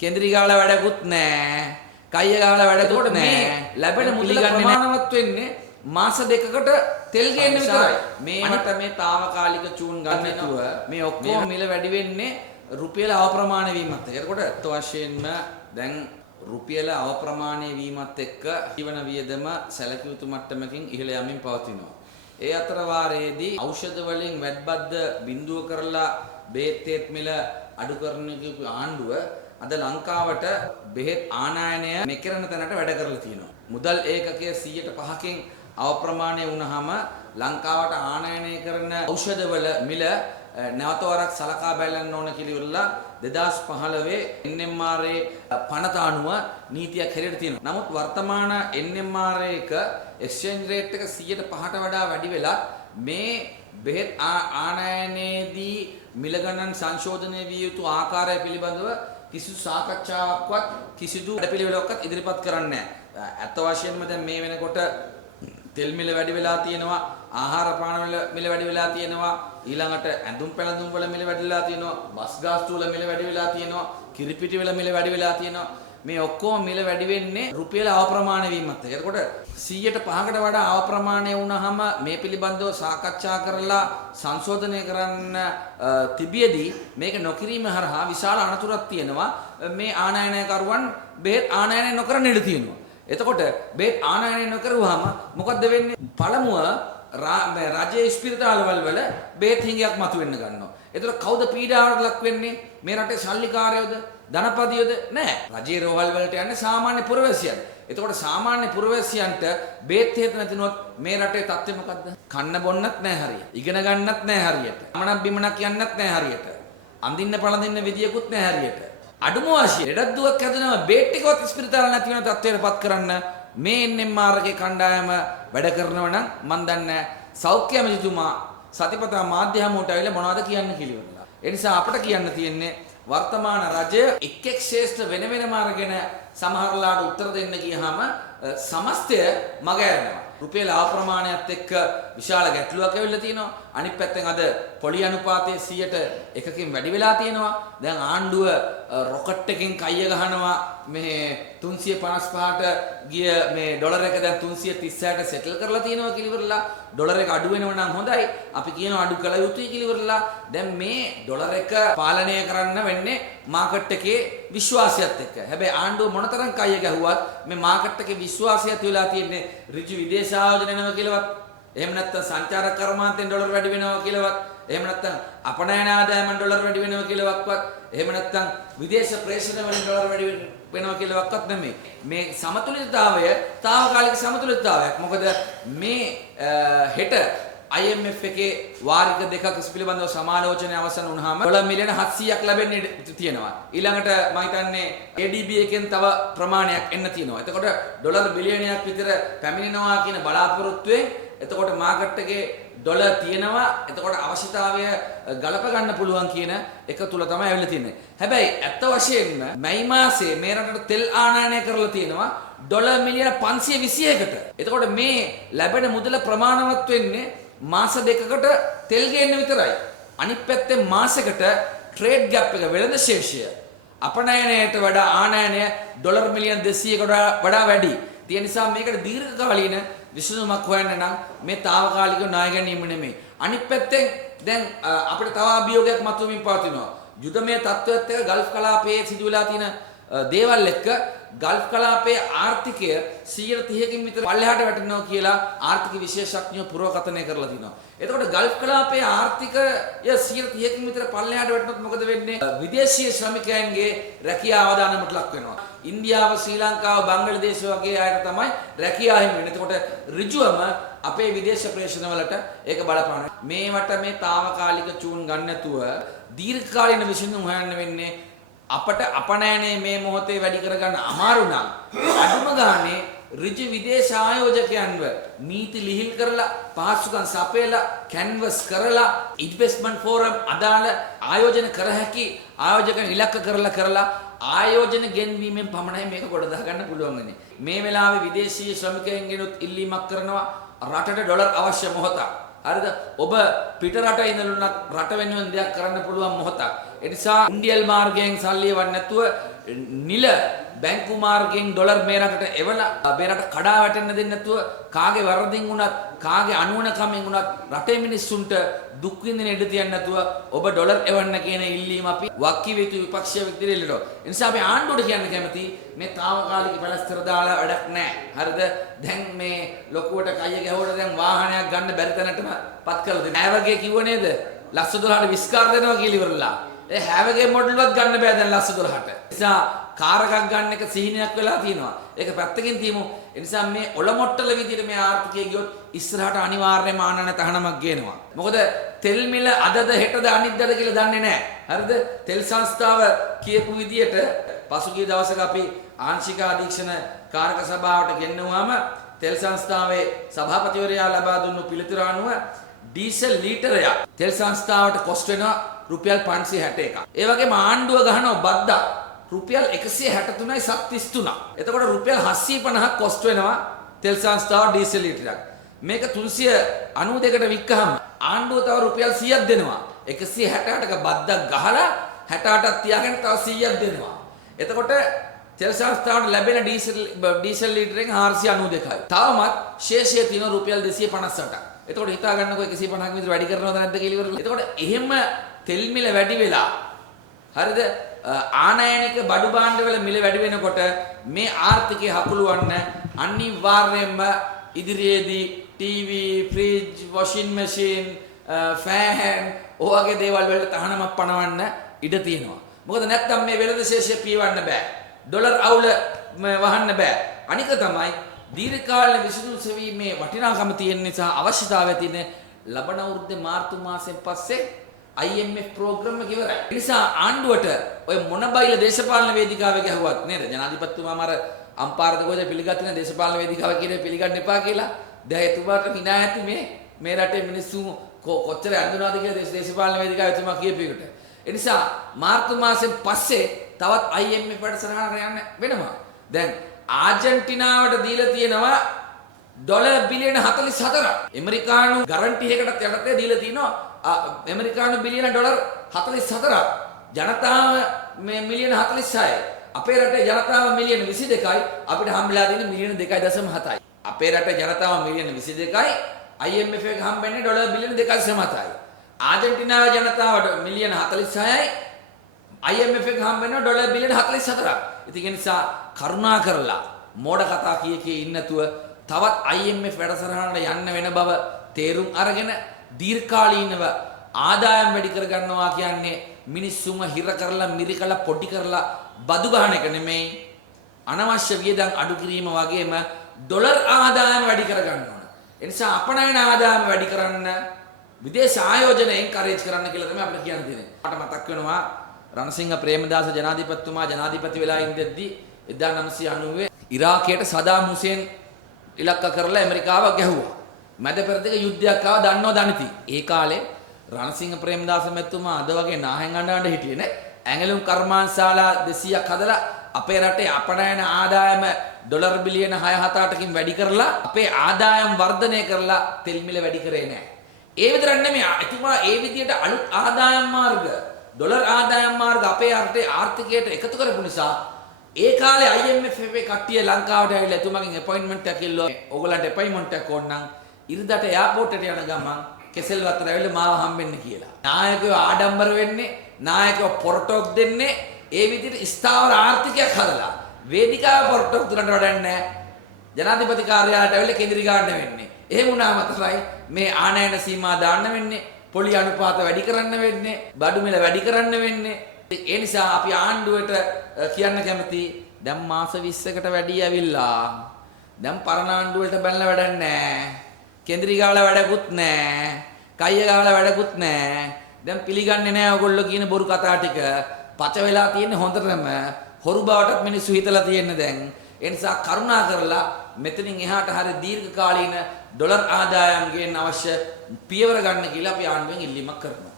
කෙන්ද්‍රී ගාලා වැඩකුත් නැහැ. කයිය ගාලා වැඩකුත් නැහැ. ලැබෙන මුදල ප්‍රමාණවත් වෙන්නේ මාස දෙකකට තෙල් ගේන්න විතරයි. මේකට මේ తాවකාලික චූන් ගන්න නැතුව මේ ඔක්කොම මිල වැඩි වෙන්නේ රුපියල අප්‍රමාණ වීමත් එක්ක. ඒකට අත් වශයෙන්ම දැන් රුපියල අප්‍රමාණය වීමත් එක්ක ජීවන වියදම සැලකිය යුතු මට්ටමකින් ඉහළ යමින් පවතිනවා. ඒ අතර වාරයේදී ඖෂධ වලින් වැට්බද්ද බිඳුව කරලා බෙහෙත් මිල අඩු කරන ආණ්ඩුව අද ලංකාවට බෙහෙත් ආනයනය මෙකරන තැනට වැඩ කරලා තියෙනවා. මුදල් ඒකකය 105කින් අවප්‍රමාණය වුණාම ලංකාවට ආනයනය කරන ඖෂධ වල මිල නැවත වරක් සලකා බැලන්න ඕන කියලා 2015 NMRA පනත අනුව නීතියක් හැටියට තියෙනවා. නමුත් වර්තමාන NMRA එක එක්ස්චේන්ජ් රේට් එක 105ට වඩා වැඩි වෙලා මේ බෙහෙත් ආනයනයේදී මිල ගණන් සංශෝධනය විය යුතු ආකාරය පිළිබඳව කිසිදු සාකච්ඡාවක්වත් කිසිදු වැඩපිළිවෙලක්වත් ඉදිරිපත් කරන්නේ නැහැ. අත් වශයෙන්ම දැන් මේ වෙනකොට තෙල් මිල වැඩි වෙලා තියෙනවා, ආහාර පාන මිල වැඩි වෙලා තියෙනවා, ඊළඟට ඇඳුම් පැළඳුම් වල මිල වැඩි වෙලා තියෙනවා, බස් ගාස්තු වල මිල වැඩි වෙලා තියෙනවා, කිරිපිටි වල මිල වැඩි වෙලා තියෙනවා. මේ ඔක්කොම මිල වැඩි වෙන්නේ රුපියල අප්‍රමාණ වීමත් එක්ක. එතකොට 100%කට වඩා අප්‍රමාණය වුණාම මේ පිළිබඳව සාකච්ඡා කරලා සංශෝධනය කරන්න තිබියදී මේක නොකිරීම හරහා විශාල අනතුරක් තියෙනවා. මේ ආනයනයකරුවන් බෙහෙත් ආනයනය නොකරන ඉඩ තියෙනවා. එතකොට බෙහෙත් ආනයනය නොකරුවාම මොකද්ද වෙන්නේ? පළමුව රජයේ ස්පිරිතාලවල වල බෙහෙත් හිඟයක් මතුවෙන්න ගන්නවා. එතකොට කවුද පීඩාවට ලක් වෙන්නේ? මේ රටේ ශල්ලිකාරයෝද? ධනපතියෝද? නෑ. රජයේ රෝහල් වලට යන්නේ සාමාන්‍ය පුරවැසියන්. එතකොට සාමාන්‍ය පුරවැසියන්ට බෙහෙත් හේතු නැතිනොත් මේ රටේ තත්ත්වය මොකද්ද? කන්න බොන්නත් නෑ හරියට. ඉගෙන ගන්නත් නෑ හරියට. අමනක් බිමනක් යන්නත් නෑ හරියට. අඳින්න පළඳින්න විදියකුත් නෑ හරියට. අඩුම වශයෙන් ලෙඩක් දුවක් හැදුනම බේට් ටිකවත් ස්පිරිතාල නැති වෙන තත්ත්වයටපත් කරන්න මේ NMRගේ කණ්ඩායම වැඩ කරනව නම් මන් දන්නේ සෞඛ්‍ය අමාත්‍යතුමා සතිපතා මාධ්‍ය හමුවට ඇවිල්ලා මොනවද කියන්න කියලා. ඒ නිසා අපිට කියන්න තියෙන්නේ වර්තමාන රජය එක් ශේෂ්ඨ වෙන වෙනම අරගෙන සමහරලාට උත්තර දෙන්න ගියාම සමස්තය මග ඇරෙනවා. රුපියල අප්‍රමාණයත් එක්ක විශාල ගැටලුවක් ඇවිල්ලා තියෙනවා. අනිත් පැත්තෙන් අද පොලි අනුපාතය 100%කින් වැඩි වෙලා තියෙනවා. දැන් ආණ්ඩුව රොකට් එකකින් කයිය ගහනවා මේ 355ට ගිය මේ ඩොලර් එක දැන් 336ට සෙටල් කරලා තියෙනවා කියලා ඉවරලා ඩොලර් එක අඩු වෙනව නම් හොඳයි. අපි කියනවා අඩු කළ යුතුයි කියලා ඉවරලා දැන් මේ ඩොලර් එක පාලනය කරන්න වෙන්නේ මාකට් එකේ විශ්වාසයත් එක්ක. හැබැයි ආණ්ඩුව මොනතරම් කයිය ගැහුවත් මේ මාකට් එකේ විශ්වාසයත් වෙලා තියෙන්නේ ඍජු විදේශ ආයෝජන වෙනවා කියලාවත් එහෙම නැත්නම් සංචාරක කර්මාන්තයෙන් ඩොලර් වැඩි වෙනවා කියලාවත් එහෙම නැත්නම් අපනයන ආදායමෙන් ඩොලර් වැඩි වෙනවා කියලාවත් එහෙම නැත්නම් විදේශ ප්‍රේෂණ වලින් ඩොලර් වැඩි වෙනවා කියලාවත් නෙමෙයි. මේ සමතුලිතතාවය తాවකාලික සමතුලිතතාවයක්. මොකද මේ හෙට IMF එකේ වාරික දෙකක් පිළිබඳව සමාලෝචනය අවසන් වුණාම ඩොලර් මිලියන 700ක් ලැබෙන්න තියෙනවා. ඊළඟට මම හිතන්නේ ADB එකෙන් තව ප්‍රමාණයක් එන්න තියෙනවා. එතකොට ඩොලර් බිලියනයක් විතර පැමිණෙනවා කියන බලාපොරොත්තුවෙන් එතකොට මාකට් එකේ ඩොලර් තියෙනවා. එතකොට අවශ්‍යතාවය ගලප ගන්න පුළුවන් කියන එක තුල තමයි ඇවිල්ලා තියෙන්නේ. හැබැයි ඇත්ත වශයෙන්ම මැයි මාසේ මේ රටට තෙල් ආනයනය කරලා තියෙනවා ඩොලර් මිලියන 521කට. එතකොට මේ ලැබෙන මුදල ප්‍රමාණවත් වෙන්නේ මාස දෙකකට තෙල් ගේන්න විතරයි. අනිත් පැත්තෙන් මාසෙකට ට්‍රේඩ් ගැප් එක වෙළඳ ශේෂය අපනයනයට වඩා ආනයනය ඩොලර් මිලියන 200කට වඩා වැඩි. ඒ නිසා මේකට දීර්ඝකාලීන විසඳුමක් හොයන්න නම් මේ తాවකාලික ණය ගැනීම නෙමෙයි. අනිත් පැත්තෙන් දැන් අපිට තව අභියෝගයක් මතුවමින් පවතිනවා. යුදමය තත්ත්වයත් එක්ක ගල්ෆ් කලාපයේ සිදු වෙලා තියෙන දේවල් එක්ක ගල්ෆ් කලාපයේ ආර්ථිකය 130කින් විතර පල්ලෙහාට වැටෙනවා කියලා ආර්ථික විශේෂඥයෝ පුරවකථනය කරලා තිනවා. එතකොට ගල්ෆ් කලාපයේ ආර්ථිකය 130කින් විතර පල්ලෙහාට වැටුනොත් මොකද වෙන්නේ? විදේශීය ශ්‍රමිකයන්ගේ රැකියාව අවදානමට ලක් වෙනවා. ඉන්දියාව, ශ්‍රී ලංකාව, බංග්ලාදේශ වගේ අයට තමයි රැකියාව හිමි වෙන්නේ. එතකොට ඍජුවම අපේ විදේශ ප්‍රේෂණ වලට ඒක බලපානවා. මේවට මේ తాවකාලික චූන් ගන්න නැතුව දීර්ඝකාලීන විසඳුම් හොයන්න වෙන්නේ. අපට අපනයනේ මේ මොහොතේ වැඩි කරගන්න අමාරු නම් අඩුම ගානේ ඍජු විදේශ ආයෝජකයන්ව නීති ලිහිල් කරලා පහසුකම් සපයලා කැන්වස් කරලා ඉන්වෙස්ට්මන්ට් ෆෝරම් අදාළ ආයෝජන කර හැකි ආයෝජකයන් ඉලක්ක කරලා ආයෝජන ගෙන්වීමෙන් පමණයි මේක ගොඩ දාගන්න පුළුවන් වෙන්නේ. මේ වෙලාවේ විදේශීය ශ්‍රමිකයන්ගෙනුත් ඉල්ලීමක් කරනවා රටට ඩොලර් අවශ්‍ය මොහොතක්. හරිද? ඔබ පිට රට ඉඳලුණත් රට වෙනුවෙන් දෙයක් කරන්න පුළුවන් මොහොතක්. ඒ නිසා ඉන්දියල් මාර්ගයෙන් සල්ලි එවන්න නැතුව නිල බැංකු මාර්ගයෙන් ඩොලර් මේ රටට එවලා මේ රට කඩා වැටෙන්න දෙන්නේ නැතුව කාගේ වරදින් වුණත් කාගේ අනුවණකමෙන් වුණත් රටේ මිනිස්සුන්ට දුක් විඳින ඉඩ තියන්නේ නැතුව ඔබ ඩොලර් එවන්න කියන ඉල්ලීම අපි වක්කිය යුතු විපක්ෂයේ විදිහට ඉල්ලනවා. ඒ නිසා අපි ආණ්ඩුවට කියන්න කැමති මේ తాවකාලික පැලස්තර දාලා වැඩක් නැහැ. හරිද? දැන් මේ ලොකුවට කය ගැහුවට දැන් වාහනයක් ගන්න බැරි තැනටම පත් කරලා දෙනවා. ඈවගේ කිව්ව නේද? ලස්ස 12ට විස්කාර දෙනවා කියලා ඉවරලා. ඒ හැවගේ මොඩල්වත් ගන්න බෑ දැන් ලස්ස 12ට. නිසා කාර් එකක් ගන්න එක සීනියක් වෙලා තියෙනවා. ඒක පැත්තකින් තියමු. ඒ නිසා මේ ඔලොමොට්ටල විදිහට මේ ආර්ථිකය ගියොත් ඉස්සරහට අනිවාර්යයෙන්ම ආනන තහනමක් ගේනවා. මොකද තෙල් මිල අදද හෙටද අනිද්දාද කියලා දන්නේ නැහැ. හරිද? තෙල් සංස්ථාව කියපු විදිහට පසුගිය දවසක අපි ආංශික අධීක්ෂණ කාරක සභාවට ගෙන්නුවාම තෙල් සංස්ථාවේ සභාපතිවරයා ලබා දුන්නු පිළිතුර අනුව ඩීසල් ලීටරයක් තෙල් සංස්ථාවට කොස්ට් වෙනවා රුපියල් 561ක්. ඒ වගේම ආණ්ඩුව ගහනවා බද්දා රුපියල් 163යි 33. එතකොට රුපියල් 750ක් කොස්ට් වෙනවා තෙල් සංස්ථාව ඩීසල් ලීටරයක්. මේක 392කට වික්කහම ආණ්ඩුව තව රුපියල් 100ක් දෙනවා. 168ක බද්දක් ගහලා 68ක් තියාගෙන තව 100ක් දෙනවා. එතකොට තෙල් සංස්ථාවට ලැබෙන ඩීසල් ලීටරෙන් 492යි. තවමත් ශේෂය තියෙන රුපියල් 258ක්. එතකොට හිතා ගන්නකො 150ක් විතර වැඩි කරනවද නැද්ද කියලා ඉවරලා. එතකොට එහෙම තෙල් මිල වැඩි වෙලා හරිද ආනයනික බඩු භාණ්ඩ වල මිල වැඩි වෙනකොට මේ ආර්ථිකය හකුලවන්න අනිවාර්යයෙන්ම ඉදිරියේදී TV, fridge, washing machine, fan ඔයගේ දේවල් වලට තහනමක් පනවන්න ඉඩ තියෙනවා. මොකද නැත්තම් මේ වෙළඳ ශේෂය පියවන්න බෑ. ඩොලර් අවුල වහන්න බෑ. අනික තමයි දීර්ඝකාලීන විසඳුම් සෙවීමේ වටිනාකම තියෙන නිසා අවශ්‍යතාවය තියෙන ලබන අවුරුද්දේ මාර්තු මාසෙන් පස්සේ IMF ප්‍රෝග්‍රෑම් එක ඉවරයි. ඒ නිසා ආණ්ඩුවට ඔය මොන බයිල දේශපාලන වේදිකාවේ ගැහුවත් නේද? ජනාධිපතිතුමාම අර අම්පාරද ගෝජ පිළිගත්තේ දේශපාලන වේදිකාව කියන පිළිගන්න එපා කියලා. දැන් එතුමාට හිනා ඇති මේ රටේ මිනිස්සු කොච්චර අඳුනනවද කියලා දේශපාලන වේදිකාවේ එතුමා කියපු එකට. ඒ නිසා මාර්තු මාසෙන් පස්සේ තවත් IMF වැඩසටහනකට යන්න වෙනවා. දැන් ආජන්ටිනාවට දීලා තියෙනවා ඩොලර් බිලියන 44ක්. ඇමරිකානු ගරන්ටි එකකට යටතේ දීලා තිනවා ඇමරිකානු බිලියන ඩොලර් 44ක්. ජනතාව මේ මිලියන 46යි. අපේ රටේ ජනතාව මිලියන 22යි. අපිට හම්බෙලා තියෙන මිලියන 2.7යි. අපේ රටේ ජනතාව මිලියන 22යි. IMF එක හම්බෙන්නේ ඩොලර් බිලියන 2.7යි. ආජන්ටිනාවේ ජනතාවට මිලියන 46යි. IMF එක හම්බෙන්නේ ඩොලර් බිලියන 44ක්. ඉතින් ඒ නිසා කරුණා කරලා මෝඩ කතා කිය ඉන්න නැතුව තවත් IMF වැඩසටහනකට යන්න වෙන බව තේරුම් අරගෙන දීර්ඝකාලීනව ආදායම් වැඩි කර ගන්නවා කියන්නේ මිනිස්සුන්ව හිර කරලා මිරිකලා පොඩි කරලා බදු ගන්න එක නෙමෙයි. අනවශ්‍ය වියදම් අඩු කිරීම වගේම ඩොලර් ආදායම වැඩි කර ගන්න ඕන. ඒ නිසා අපනයන ආදායම වැඩි කරන්න විදේශ ආයෝජන එන්කරේජ් කරන්න කියලා තමයි අපිට කියන්න තියෙන්නේ. මට මතක් වෙනවා රණසිංහ ප්‍රේමදාස ජනාධිපතිතුමා ජනාධිපති වෙලා ඉඳද්දී 1990 ඉරාකයට සදාම් හුසේන් ඉලක්ක කරලා ඇමරිකාව ගැහුවා. මැද පෙරදිග යුද්ධයක් ආව දන්නව දනිති. ඒ කාලේ රණසිංහ ප්‍රේමදාස මැතිතුමා අද වගේ නාහෙන් අඬ හිටියේ නේ. ඇඟලුම් කර්මාන්තශාලා 200ක් හදලා අපේ රටේ අපනයන ආදායම ඩොලර් බිලියන 6-7-8කින් වැඩි කරලා අපේ ආදායම් වර්ධනය කරලා තෙල් මිල වැඩි කරේ නැහැ. ඒ විතරක් නෙමෙයි එතුමා ඒ විදියට අලුත් ආදායම් මාර්ග ඩොලර් ආදායම් මාර්ග අපේ රටේ ආර්ථිකයට එකතු කරපු නිසා ඒ කාලේ IMF එකේ කට්ටිය ලංකාවට ඇවිල්ලා එතුමාගෙන් අපොයින්ට්මන්ට් එකක් ඉල්ලුවා. ඕගොල්ලන්ට අපොයින්ට්මන්ට් එකක් ඕන නම් ඉරිදට එයාපෝට් එකට යන ගමන් කෙසෙල් වත්තට ඇවිල්ලා මාව හම්බෙන්න කියලා. නායකයෝ ආඩම්බර වෙන්නේ, නායකයෝ පොරටෝක් දෙන්නේ ඒ විදිහට ස්ථාවර ආර්ථිකයක් හදලා වේදිකාව පොරටෝක් දුන්නට වඩන්නේ ජනාධිපති කාර්යාලයට ඇවිල්ලා කේන්ද්‍රීය ගාඩන වෙන්නේ. එහෙම වුණාම තමයි මේ ආනයන සීමා දාන්න වෙන්නේ, පොලි අනුපාත වැඩි කරන්න වෙන්නේ, බඩු මිල වැඩි කරන්න වෙන්නේ. ඒ නිසා අපි ආණ්ඩුවට කියන්න කැමති දැන් මාස 20කට වැඩි ඇවිල්ලා දැන් පරණ ආණ්ඩුවට බැලලා වැඩක් නැහැ. කේන්ද්‍රීය ගාවල වැඩකුත් නැහැ. කයිය ගාවල වැඩකුත් නැහැ. දැන් පිළිගන්නේ නැහැ ඔයගොල්ලෝ කියන බොරු කතා ටික. පච වෙලා තියෙන්නේ හොඳටම. හොරු බවටත් මිනිස්සු හිතලා තියෙන්නේ දැන්. ඒ නිසා කරුණා කරලා මෙතනින් එහාට හරිය දීර්ඝකාලීන ඩොලර් ආදායම් ගේන්න අවශ්‍ය පියවර ගන්න කියලා අපි ආණ්ඩුවෙන් ඉල්ලීමක් කරනවා.